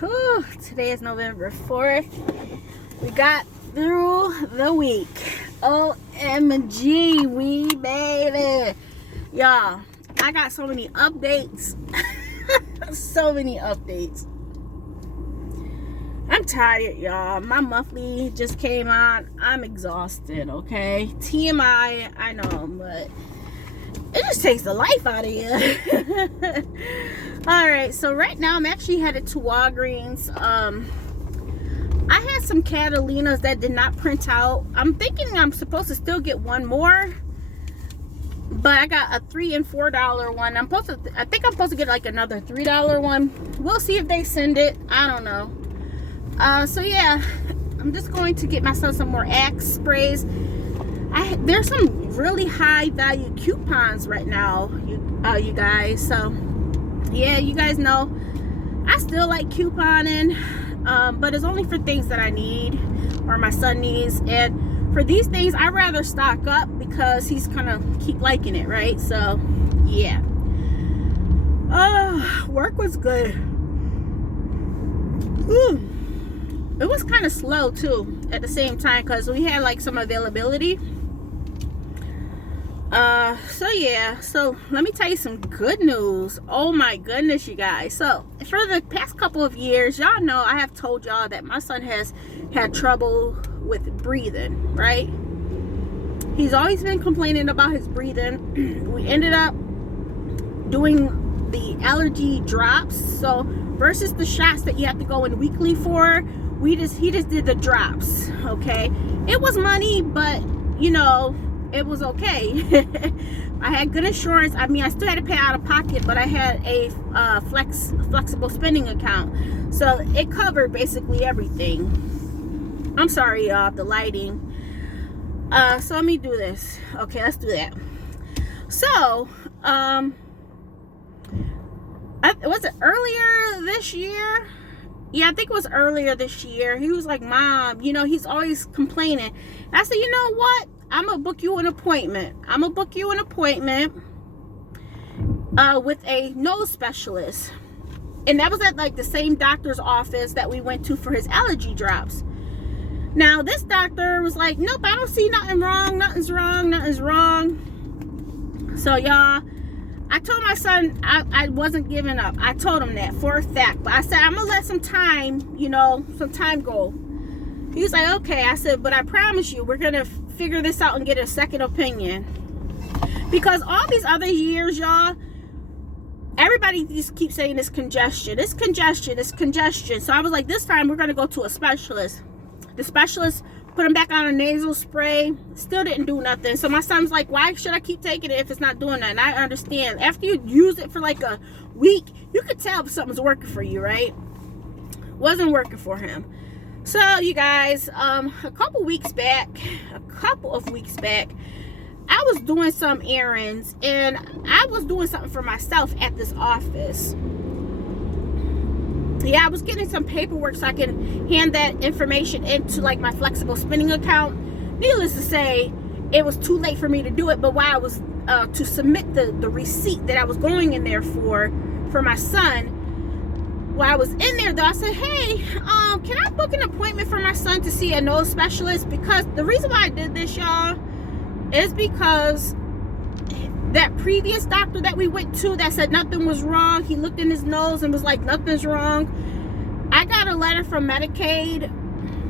Whew, today is November 4th. We got through the week. OMG, we made it. Y'all, I got so many updates. So many updates. I'm tired, y'all. My monthly just came on. I'm exhausted, okay? TMI, I know, but it just takes the life out of you. Alright, so right now I'm actually headed to Walgreens. I had some Catalinas that did not print out. I'm thinking I'm supposed to still get one more, but I got a $3 and $4 one. I think I'm supposed to get like another $3 one. We'll see if they send it. I don't know. So yeah, I'm just going to get myself some more Axe sprays. There's some really high value coupons right now, you guys. So yeah, you guys know I still like couponing, but it's only for things that I need or my son needs. And for these things, I'd rather stock up because he's gonna keep liking it, right? So yeah. Work was good. Ooh. It was kind of slow too at the same time because we had like some availability. So yeah, so let me tell you some good news. Oh my goodness, you guys. So for the past couple of years, y'all know I have told y'all that my son has had trouble with breathing, right? He's always been complaining about his breathing. We ended up doing the allergy drops. So versus the shots that you have to go in weekly for, he just did the drops. Okay, it was money, but you know, it was okay. I had good insurance. I mean, I still had to pay out of pocket, but I had a flexible spending account, so it covered basically everything. I'm sorry, y'all, the lighting. So let me do this. Okay, let's do that. So was it earlier this year? Yeah, I think it was earlier this year. He was like, Mom, you know, he's always complaining. And I said, you know what? I'm going to book you an appointment. I'm going to book you an appointment with a nose specialist. And that was at like the same doctor's office that we went to for his allergy drops. Now, this doctor was like, nope, I don't see nothing wrong. Nothing's wrong. Nothing's wrong. So, y'all, I told my son I wasn't giving up. I told him that for a fact. But I said, I'm going to let some time, you know, some time go. He was like, okay. I said, but I promise you, we're going to figure this out and get a second opinion. Because all these other years, y'all, everybody just keeps saying it's congestion. It's congestion. It's congestion. So I was like, this time we're going to go to a specialist. The specialist put him back on a nasal spray. Still didn't do nothing. So my son's like, why should I keep taking it if it's not doing that? And I understand. After you use it for like a week, you could tell if something's working for you, right? Wasn't working for him. So you guys, a couple of weeks back, I was doing some errands and I was doing something for myself at this office. Yeah, I was getting some paperwork so I can hand that information into like my flexible spending account. Needless to say, it was too late for me to do it. But while I was to submit the receipt that I was going in there for my son, while I was in there though, I said, hey, can I book an appointment for my son to see a nose specialist? Because the reason why I did this, y'all, is because that previous doctor that we went to that said nothing was wrong, he looked in his nose and was like, nothing's wrong. I got a letter from Medicaid.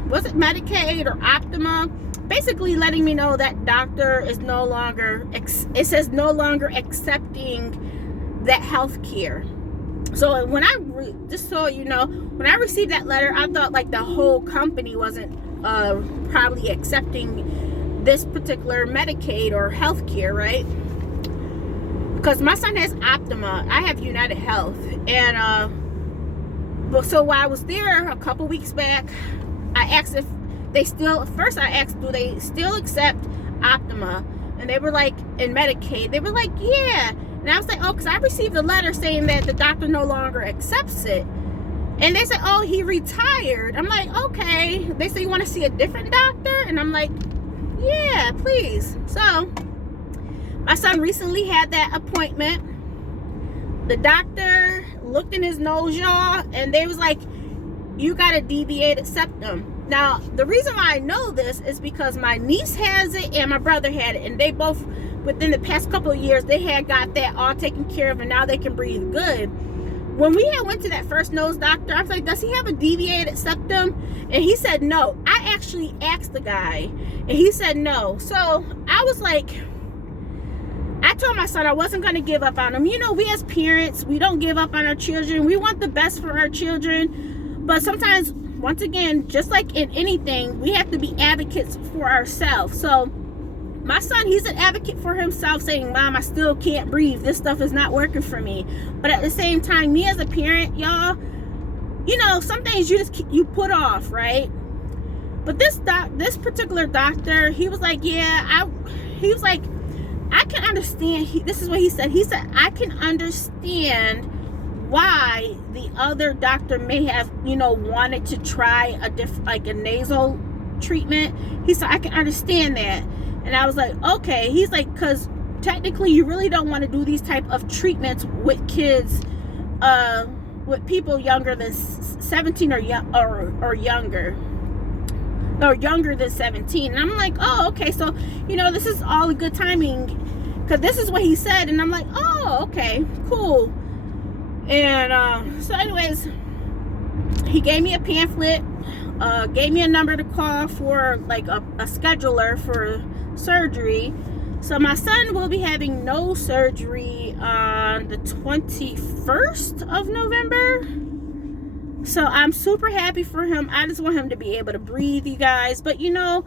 Was it Medicaid or Optima? Basically letting me know that doctor is no longer, it says no longer accepting that health care. So when just so you know, when I received that letter, I thought like the whole company wasn't probably accepting this particular Medicaid or health care, right? Because my son has Optima, I have United Health, and so while I was there a couple weeks back, I asked if they still. First, I asked, do they still accept Optima? And they were like, in Medicaid, they were like, yeah. And I was like, oh, because I received a letter saying that the doctor no longer accepts it. And they said, oh, he retired. I'm like, okay. They said, you want to see a different doctor? And I'm like, yeah, please. So my son recently had that appointment. The doctor looked in his nose, y'all, and they was like, you got a deviated septum. Now, the reason why I know this is because my niece has it and my brother had it, and they both, within the past couple of years, they had got that all taken care of, and now they can breathe good. When we had went to that first nose doctor, I was like, does he have a deviated septum? And he said no. I actually asked the guy, and he said no. So I was like, I told my son I wasn't going to give up on him. You know, we as parents, we don't give up on our children. We want the best for our children. But sometimes, once again, just like in anything, we have to be advocates for ourselves. So my son, he's an advocate for himself, saying, Mom, I still can't breathe. This stuff is not working for me. But at the same time, me as a parent, y'all, you know, some things you put off, right? But this particular doctor, he was like, he was like, I can understand. This is what he said. He said, I can understand why the other doctor may have, you know, wanted to try a nasal treatment. He said, I can understand that. And I was like, okay. He's like, because technically you really don't want to do these type of treatments with kids, with people younger than 17 or younger. Or younger than 17. And I'm like, oh, okay. So, you know, this is all a good timing, because this is what he said. And I'm like, oh, okay, cool. And so anyways, he gave me a pamphlet, gave me a number to call for like a scheduler for surgery. So my son will be having nose surgery on the 21st of November. So I'm super happy for him. I just want him to be able to breathe, you guys. But you know,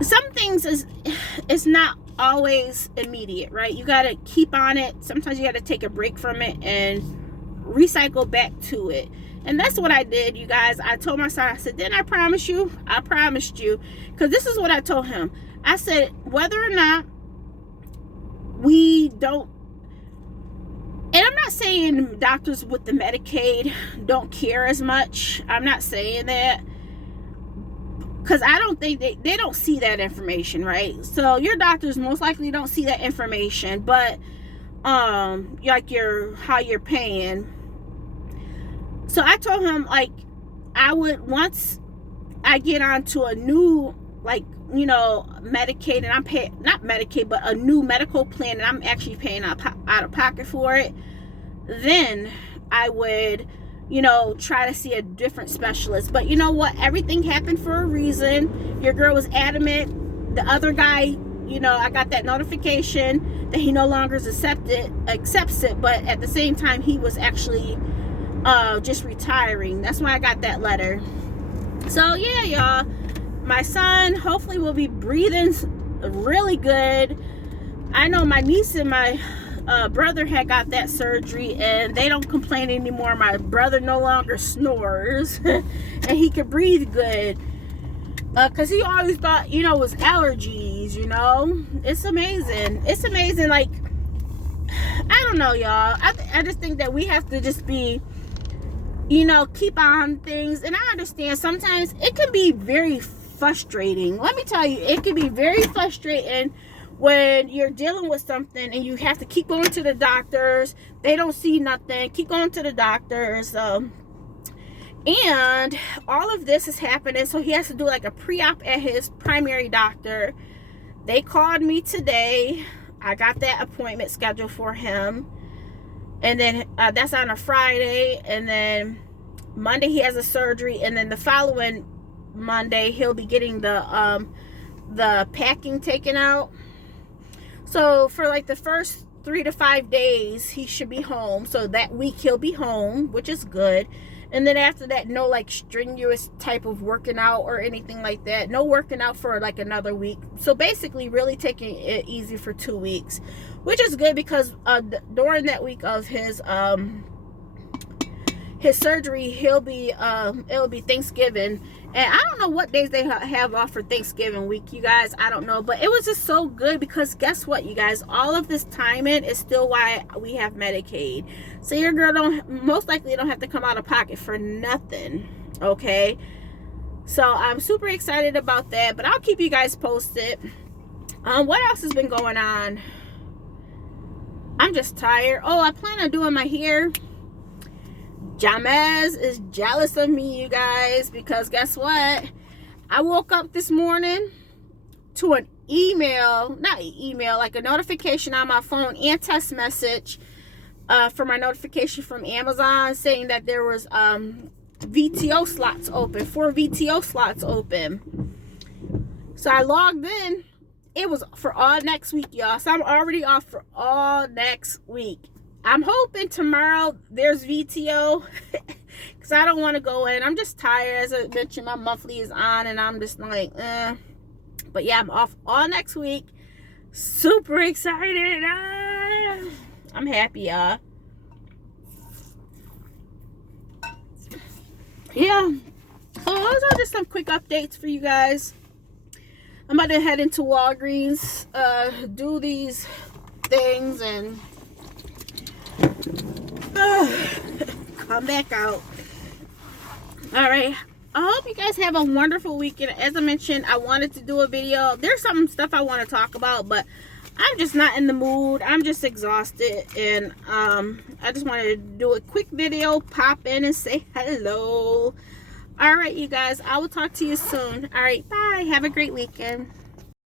some things is not always immediate, right? You got to keep on it. Sometimes you got to take a break from it and recycle back to it. And that's what I did, you guys. I told my son, I said, didn't I promise you? I promised you. Because this is what I told him. I said, whether or not we don't, and I'm not saying doctors with the Medicaid don't care as much. I'm not saying that. Because I don't think they don't see that information, right? So your doctors most likely don't see that information. But like how you're paying. So I told him, like, I would, once I get onto a new, like, you know, Medicaid, and I'm paying, not Medicaid, but a new medical plan, and I'm actually paying out of pocket for it, then I would, you know, try to see a different specialist. But you know what? Everything happened for a reason. Your girl was adamant. The other guy, you know, I got that notification that he no longer accepts it, but at the same time, he was actually just retiring. That's why I got that letter. So yeah, y'all, my son hopefully will be breathing really good. I know my niece and my brother had got that surgery, and they don't complain anymore. My brother no longer snores and he can breathe good, because he always thought, you know, it was allergies. You know, it's amazing. It's amazing. Like, I don't know, y'all. I just think that we have to just be, you know, keep on things. And I understand sometimes it can be very frustrating. Let me tell you, it can be very frustrating when you're dealing with something and you have to keep going to the doctors. They don't see nothing. Keep going to the doctors. And all of this is happening. So he has to do like a pre-op at his primary doctor. They called me today. I got that appointment scheduled for him. And then that's on a Friday. And then Monday he has a surgery. And then the following Monday he'll be getting the packing taken out. So for like the first 3 to 5 days he should be home. So that week he'll be home, which is good. And then after that, no like strenuous type of working out or anything like that. No working out for like another week. So basically really taking it easy for 2 weeks, which is good, because during that week of his surgery, it'll be Thanksgiving. And I don't know what days they have off for Thanksgiving week, you guys. I don't know. But it was just so good, because guess what, you guys? All of this timing is still why we have Medicaid. So your girl most likely don't have to come out of pocket for nothing. Okay? So I'm super excited about that. But I'll keep you guys posted. What else has been going on? I'm just tired. Oh, I plan on doing my hair. Jamez is jealous of me, you guys, because guess what? I woke up this morning to an email, like a notification on my phone and text message for my notification from Amazon saying that there was VTO slots open, 4 VTO slots open. So I logged in. It was for all next week, y'all. So I'm already off for all next week. I'm hoping tomorrow there's VTO because I don't want to go in. I'm just tired. As I mentioned, my monthly is on and I'm just like, But yeah, I'm off all next week. Super excited. I'm happy, y'all. Yeah. So those are just some quick updates for you guys. I'm about to head into Walgreens, do these things, and come back out. All right. I hope you guys have a wonderful weekend. As I mentioned, I wanted to do a video. There's some stuff I want to talk about, but I'm just not in the mood. I'm just exhausted, and I just wanted to do a quick video, pop in and say hello. All right, you guys, I will talk to you soon. All right, bye. Have a great weekend.